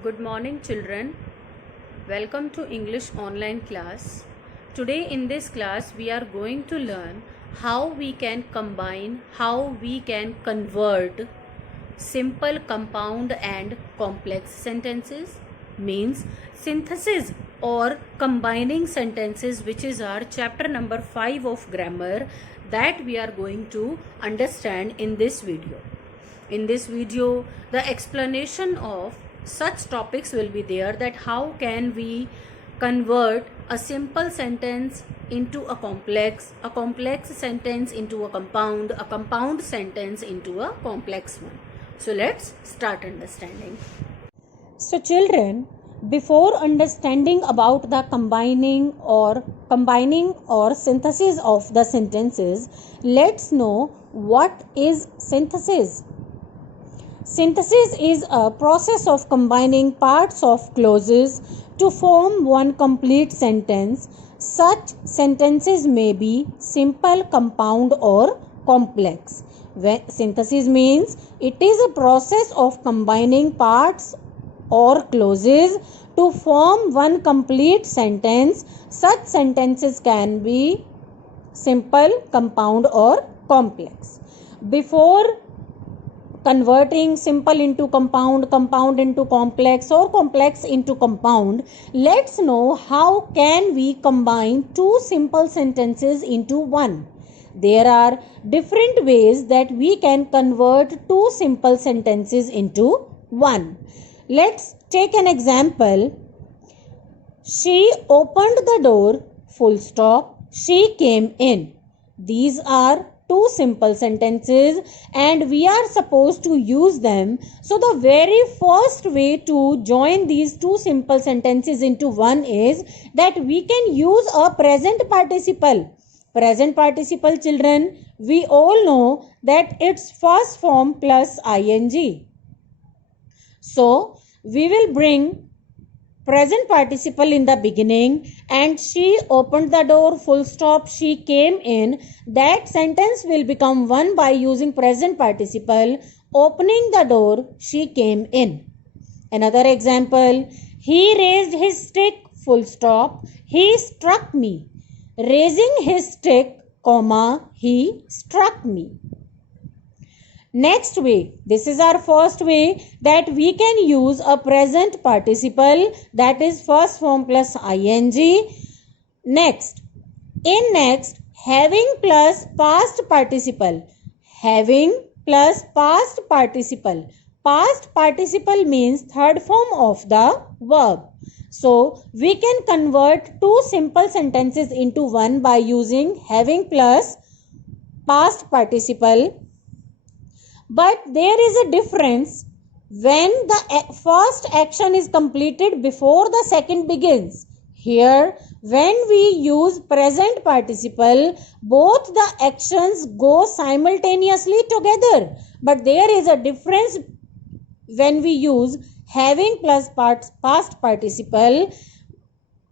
Good morning, children. Welcome to English online class. Today in this class we are going to learn how we can combine, how we can convert simple, compound and complex sentences, means synthesis or combining sentences, which is our chapter number 5 of grammar, that we are going to understand in this video. In this video, the explanation of such topics will be there, that how can we convert a simple sentence into a complex sentence into a compound sentence into a complex one. So let's start understanding. So children, before understanding about the combining or synthesis of the sentences, let's know what is synthesis. Synthesis is a process of combining parts of clauses to form one complete sentence. Such sentences may be simple, compound or complex. Synthesis means it is a process of combining parts or clauses to form one complete sentence. Such sentences can be simple, compound or complex. Before converting simple into compound, compound into complex or complex into compound, let's know how can we combine two simple sentences into one. There are different ways that we can convert two simple sentences into one. Let's take an example. She opened the door, full stop, she came in. These are two simple sentences and we are supposed to use them. So the very first way to join these two simple sentences into one is that we can use a present participle. Present participle, children, we all know that it's first form plus ing. So we will bring present participle in the beginning, and she opened the door, full stop, she came in. That sentence will become one by using present participle. Opening the door, she came in. Another example, he raised his stick, full stop, he struck me. Raising his stick, comma, he struck me. Next way, this is our first way that we can use a present participle, that is first form plus ing. Next, having plus past participle. Having plus past participle. Past participle means third form of the verb. So we can convert two simple sentences into one by using having plus past participle. But there is a difference when the first action is completed before the second begins. Here, when we use present participle, both the actions go simultaneously together. But there is a difference when we use having plus past participle.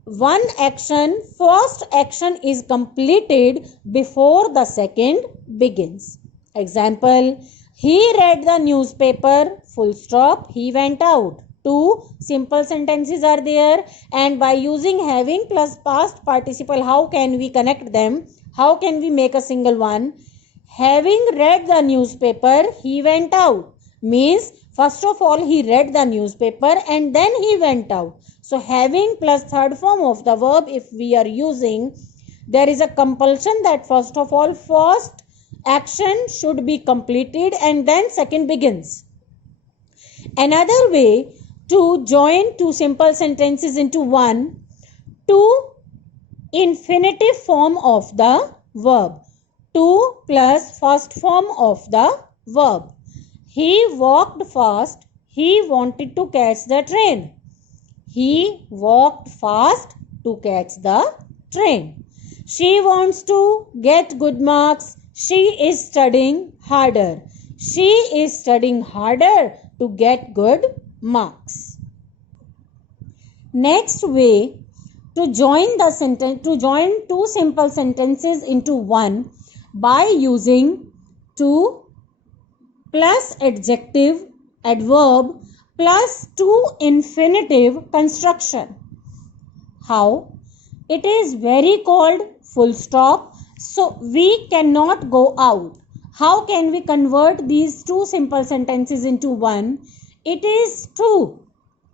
One action, first action is completed before the second begins. Example, he read the newspaper, full stop, he went out. Two simple sentences are there, and by using having plus past participle, how can we connect them? How can we make a single one? Having read the newspaper, he went out. Means, first of all, he read the newspaper and then he went out. So, having plus third form of the verb, if we are using, there is a compulsion that first of all, first action should be completed and then second begins. Another way to join two simple sentences into one, to infinitive form of the verb. To plus first form of the verb. He walked fast, he wanted to catch the train. He walked fast to catch the train. She wants to get good marks. She is studying harder. She is studying harder to get good marks. Next way to join two simple sentences into one by using to plus adjective, adverb plus to infinitive construction. How? It is very cold, full stop, so we cannot go out. How can we convert these two simple sentences into one? It is two.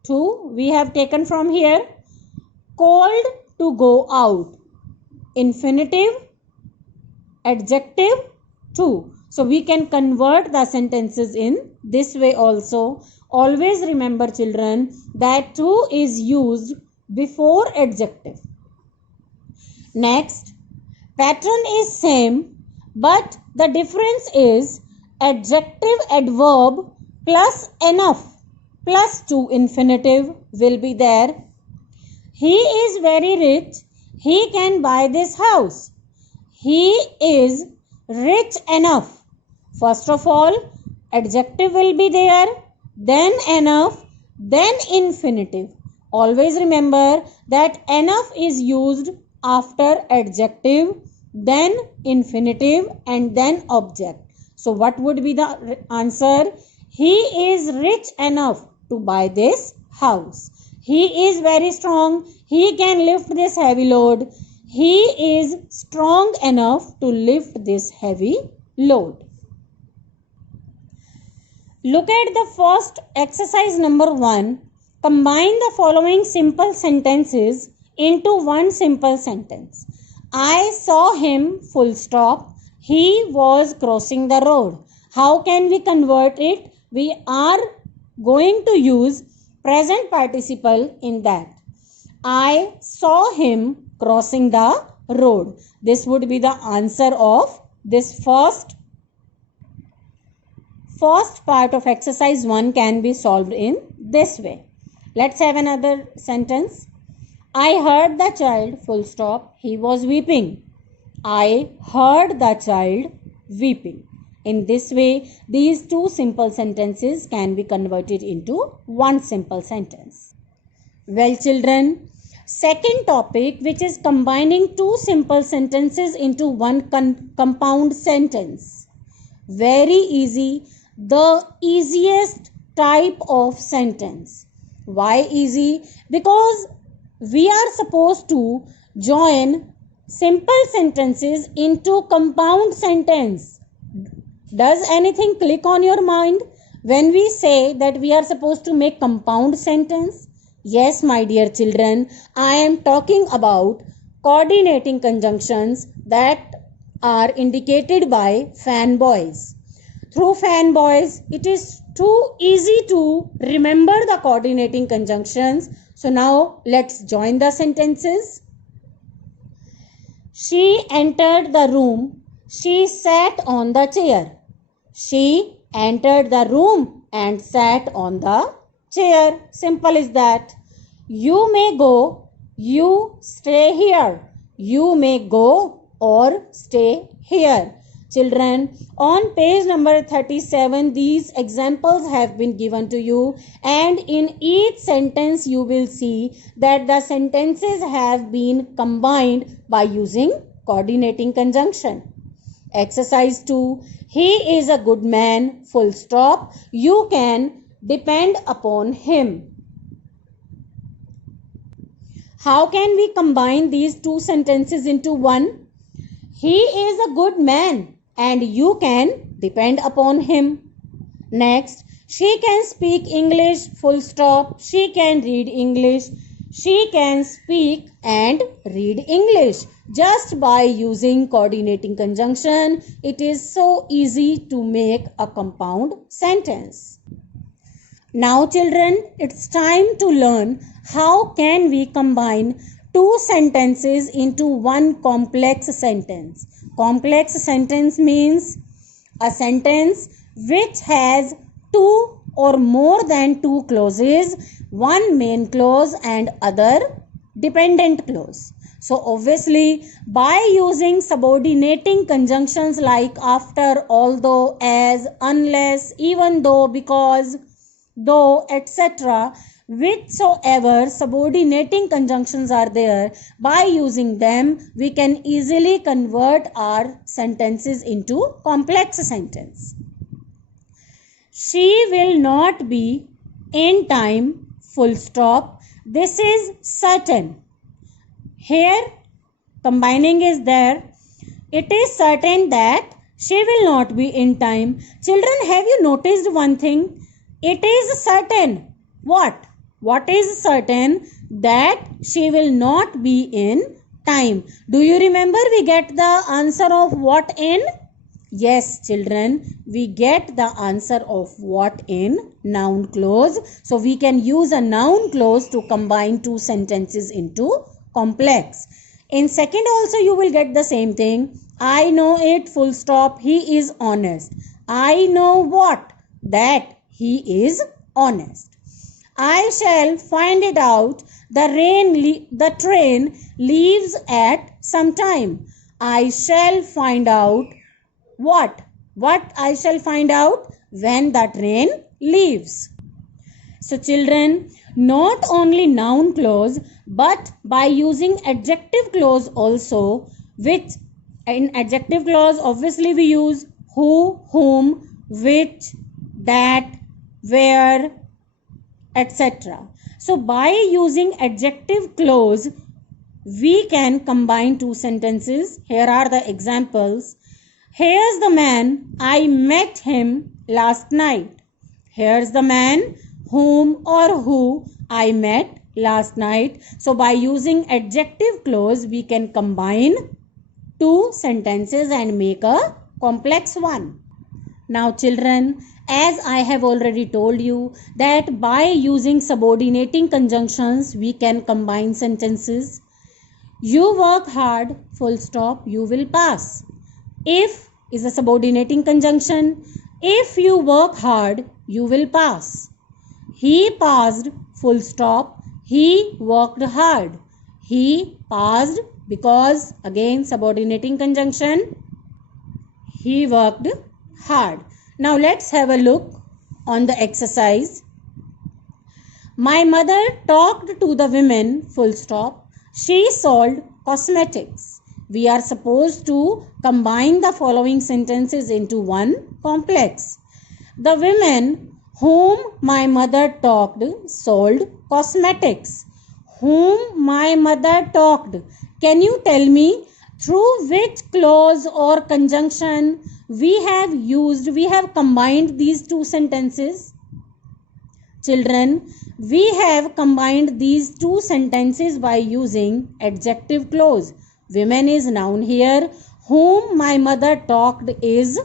Two we have taken from here. Cold, to go out. Infinitive, adjective, to. So we can convert the sentences in this way also. Always remember, children, that to is used before adjective. Next, pattern is same, but the difference is adjective adverb plus enough plus to infinitive will be there. He is very rich. He can buy this house. He is rich enough. First of all, adjective will be there, then enough, then infinitive. Always remember that enough is used after adjective, then infinitive, and then object. So what would be the answer? He is rich enough to buy this house. He is very strong. He can lift this heavy load. He is strong enough to lift this heavy load. Look at the first exercise number 1. Combine the following simple sentences into one simple sentence. I saw him, full stop. He was crossing the road. How can we convert it? We are going to use present participle in that. I saw him crossing the road. This would be the answer of this first part of exercise 1 can be solved in this way. Let's have another sentence. I heard the child, full stop. He was weeping. I heard the child weeping. In this way, these two simple sentences can be converted into one simple sentence. Well, children, second topic, which is combining two simple sentences into one compound sentence. Very easy, the easiest type of sentence. Why easy? Because we are supposed to join simple sentences into compound sentence. Does anything click on your mind when we say that we are supposed to make compound sentence? Yes, my dear children, I am talking about coordinating conjunctions that are indicated by fanboys. Through fanboys, it is too easy to remember the coordinating conjunctions. So now let's join the sentences. She entered the room. She sat on the chair. She entered the room and sat on the chair. Simple is that. You may go. You stay here. You may go or stay here. Children, on page number 37, these examples have been given to you, and in each sentence you will see that the sentences have been combined by using coordinating conjunction. Exercise 2. He is a good man, full stop. You can depend upon him. How can we combine these two sentences into one? He is a good man and you can depend upon him. Next, she can speak English, full stop. She can read English. She can speak and read English. Just by using coordinating conjunction, it is so easy to make a compound sentence. Now children, it's time to learn how can we combine two sentences into one complex sentence. Complex sentence means a sentence which has two or more than two clauses, one main clause and other dependent clause. So obviously, by using subordinating conjunctions like after, although, as, unless, even though, because, though, etc., whichsoever subordinating conjunctions are there, by using them, we can easily convert our sentences into complex sentence. She will not be in time, full stop. This is certain. Here combining is there. It is certain that she will not be in time. Children, have you noticed one thing? It is certain. What? What is certain? That she will not be in time. Do you remember we get the answer of what in? Yes, children, we get the answer of what in noun clause. So we can use a noun clause to combine two sentences into complex. In second also you will get the same thing. I know it, full stop. He is honest. I know what? That he is honest. I shall find it out. The train leaves at some time. I shall find out what? What I shall find out? When the train leaves. So children, not only noun clause, but by using adjective clause also, which in adjective clause obviously we use who, whom, which, that, where, etc. So by using adjective clause, we can combine two sentences. Here are the examples. Here's the man, I met him last night. Here's the man whom or who I met last night. So by using adjective clause, we can combine two sentences and make a complex one. Now children, as I have already told you that by using subordinating conjunctions, we can combine sentences. You work hard, full stop, you will pass. If is a subordinating conjunction. If you work hard, you will pass. He passed, full stop, he worked hard. He passed because again subordinating conjunction. He worked hard. Now let's have a look on the exercise. My mother talked to the women, full stop. She sold cosmetics. We are supposed to combine the following sentences into one complex. The women whom my mother talked sold cosmetics. Whom my mother talked. Can you tell me through which clause or conjunction we have combined these two sentences? Children, we have combined these two sentences by using adjective clause. Women is noun here. Whom my mother talked is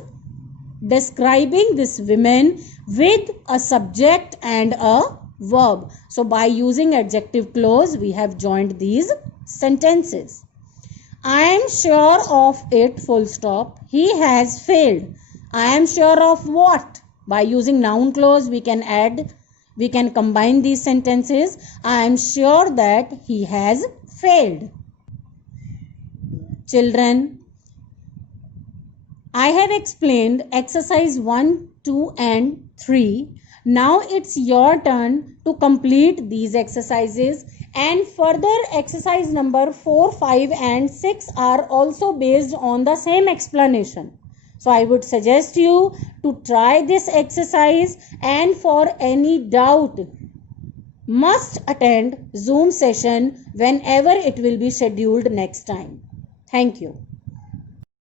describing this women with a subject and a verb. So by using adjective clause, we have joined these sentences. I am sure of it, full stop. He has failed. I am sure of what? By using noun clause, we can combine these sentences. I am sure that he has failed. Children, I have explained exercise 1, 2 and 3. Now it's your turn to complete these exercises, and further exercise number 4, 5 and 6 are also based on the same explanation. So I would suggest you to try this exercise, and for any doubt must attend Zoom session whenever it will be scheduled next time. Thank you.